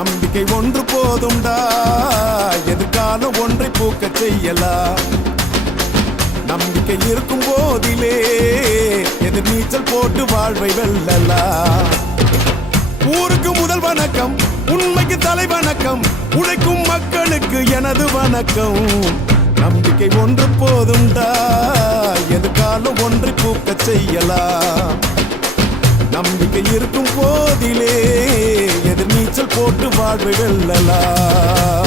நம்பிக்கை ஒன்று போதும்டா, எதிர்காலம் ஒன்றை பூக்க செய்யலாம். நம்பிக்கை இருக்கும் போதிலே எதிர் நீச்சல் போட்டு வாழ்வை வெல்லலாம். ஊருக்கு முதல் வணக்கம், உண்மைக்கு தலை வணக்கம், உழைக்கும் மக்களுக்கு எனது வணக்கம். நம்பிக்கை ஒன்று போதும்டா, எதிர்காலம் ஒன்றை பூக்க செய்யலாம். நம்பிக்கை இருக்கும் போதிலே எதிர் நீச்சல் போட்டு வாழ்வை வெல்லலாம்.